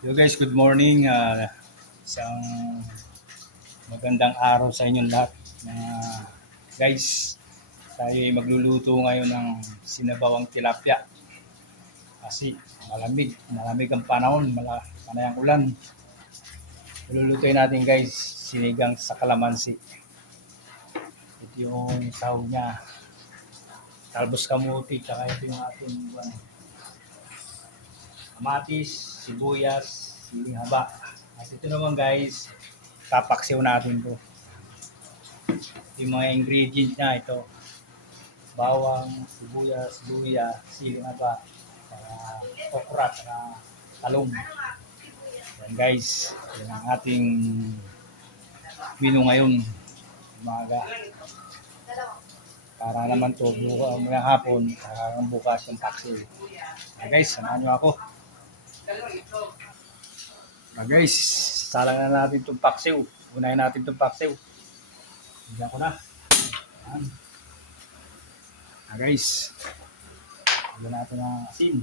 Yo guys, good morning. Isang magandang araw sa inyong lahat. Guys, tayo ay magluluto ngayon ng sinabawang tilapia. Kasi malamig ang panahon, panay ang ulan. Lulutuin natin guys, sinigang sa kalamansi. Ito yung sahog niya. Talbos kamuti, tsaka ito yung ating kamatis, sibuyas, siling haba. At ito naman guys, tapaksiw natin to. Yung mga ingredient niya ito, bawang, sibuyas, luya, siling haba, okra, saka talong. Yan guys, yan ang ating menu ngayon, umaga. Para naman to, mga hapon, hanggang bukas yung paksiw. Guys, samahan nyo ako. Guys, salang na natin itong paksiw. Unahin natin itong paksiw. Diyan ko na. Yan. Guys, lagyan natin ng asin.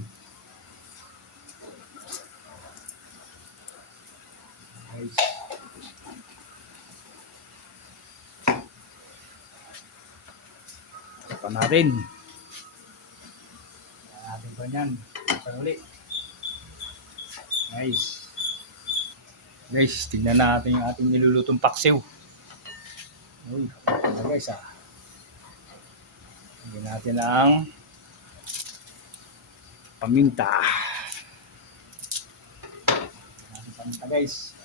Guys, pa natin. Natin pa yan. Ulit. Guys, tignan natin yung ating nilulutong paksiw. Uy, guys lagyan natin ang paminta. Paminta guys.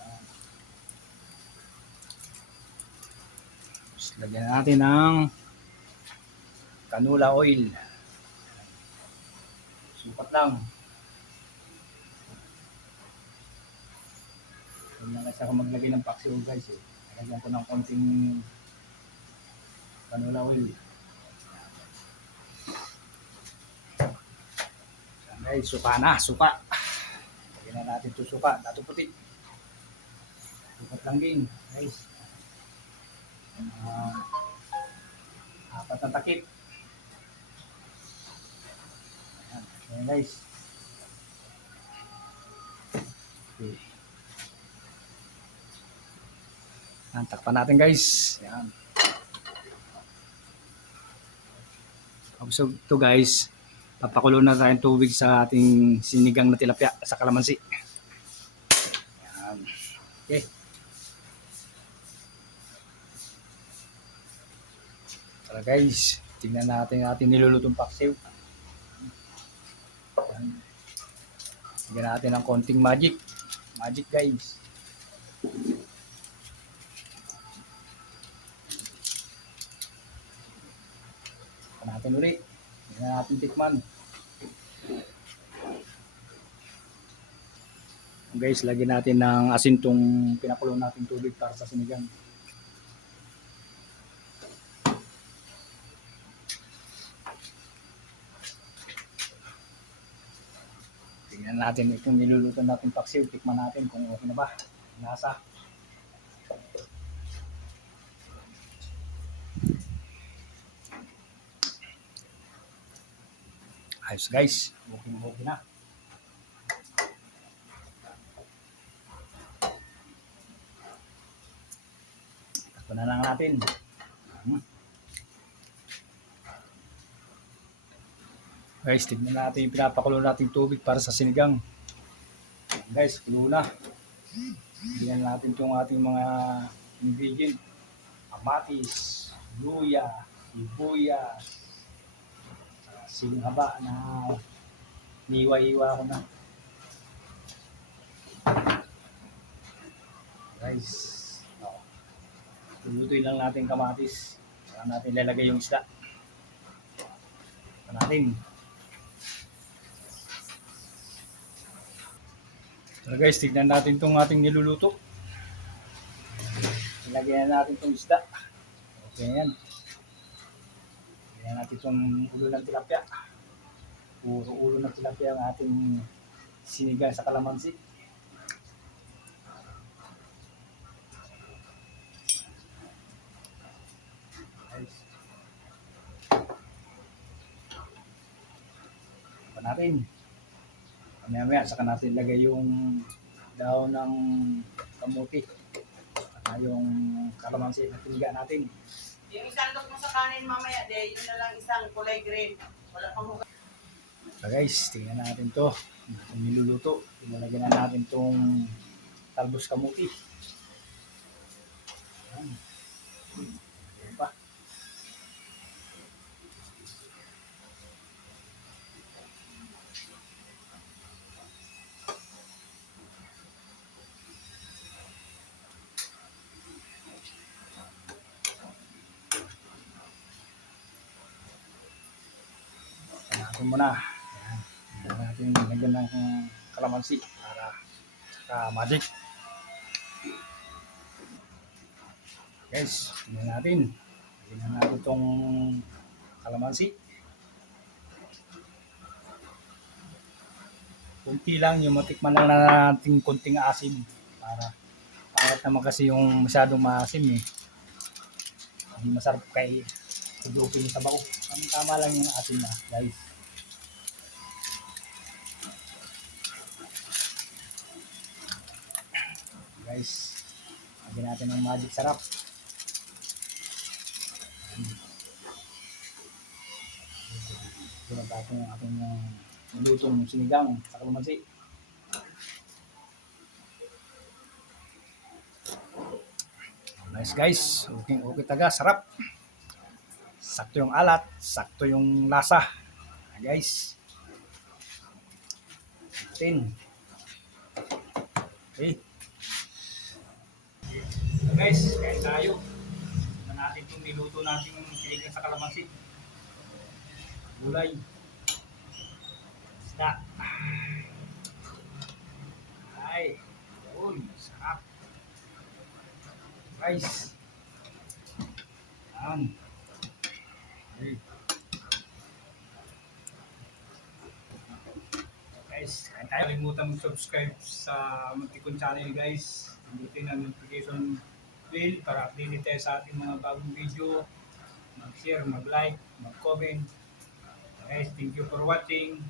Lagyan natin ng canola oil. Sukat lang. Huwag na kasi ako maglagay ng paksiw guys. Lagyan ko ng konting canola oil. Guys, suka na, suka. Lagyan na natin ito suka, dato puti. Sukat lang din, guys. Apat na takip. Ayan guys. Okay. Ayan, takpan natin guys. Ayan. So ito guys, papakulo na tayong tubig sa ating sinigang na tilapia sa kalamansi. Ayan. Okay. Tara guys, tingnan natin ating nilulutong paksiw. Lagyan natin ng konting magic. Magic guys. Natin ulit. Tingnan natin tikman. Guys, lagyan natin ng asin tong pinakulo natin tubig para sa sinigang. Tingnan natin itong niluluto natin paksiw. Tikman natin kung okay na ba. Nasa. Ayos guys. Okay na. Takpan na lang natin. Guys, tignan natin yung pinapakulo natin tubig para sa sinigang. Guys, kulo na. Tignan natin itong ating mga ingredient. Kamatis, luya, sibuyas, siling haba na niwa-iwa ko na. Guys, lulutuin lang natin kamatis. Saka natin lalagay yung isda. Saka natin. So guys, tignan natin itong ating niluluto. Ilagyan natin itong isda. Okay yan. Ilagyan natin itong ulo ng tilapia. Puro ulo ng tilapia ang ating sinigang sa kalamansi. Guys. Pa natin. Mamaya-maya saka natin lagay yung daw ng kamuti at yung kalamansi na piniga natin. Yung isandok mo sa kanin mamaya, de, yun na lang isang kulay green. Wala pang hugas. So guys, tingnan natin to. Kung niluluto, ilalagyan na natin tong talbos kamuti. Ayan. Ayan pa. Natin muna. Ayan. Ayan natin lagyan ng kalamansi para magic. Guys, tingnan natin. Tingnan natin itong kalamansi. Kunti lang, yung matikman lang natin kunting asim. Pangit naman kasi yung masyadong maasim eh. Hindi masarap kay tudupin sa bao. Ang tama lang yung asim na, guys. Guys, lagyan natin ng magic sarap. Ito na natin yung ating nilutong sinigang sa kalamansi. Nice guys, okay taga, sarap. Sakto yung alat, sakto yung lasa. Guys. Tin. Okay. So guys, kain tayo. Tignan natin yung niluto natin yung sinigang sa kalamansi. Gulay. Isda. Ay, yun, sarap. Guys. Yan. Okay. Guys, kain tayo. Kalimutan mag-subscribe sa Muntikon channel guys. Pindutin ang notification bell para update tayo sa ating mga bagong video. Mag-share, mag-like, mag-comment. Guys, thank you for watching.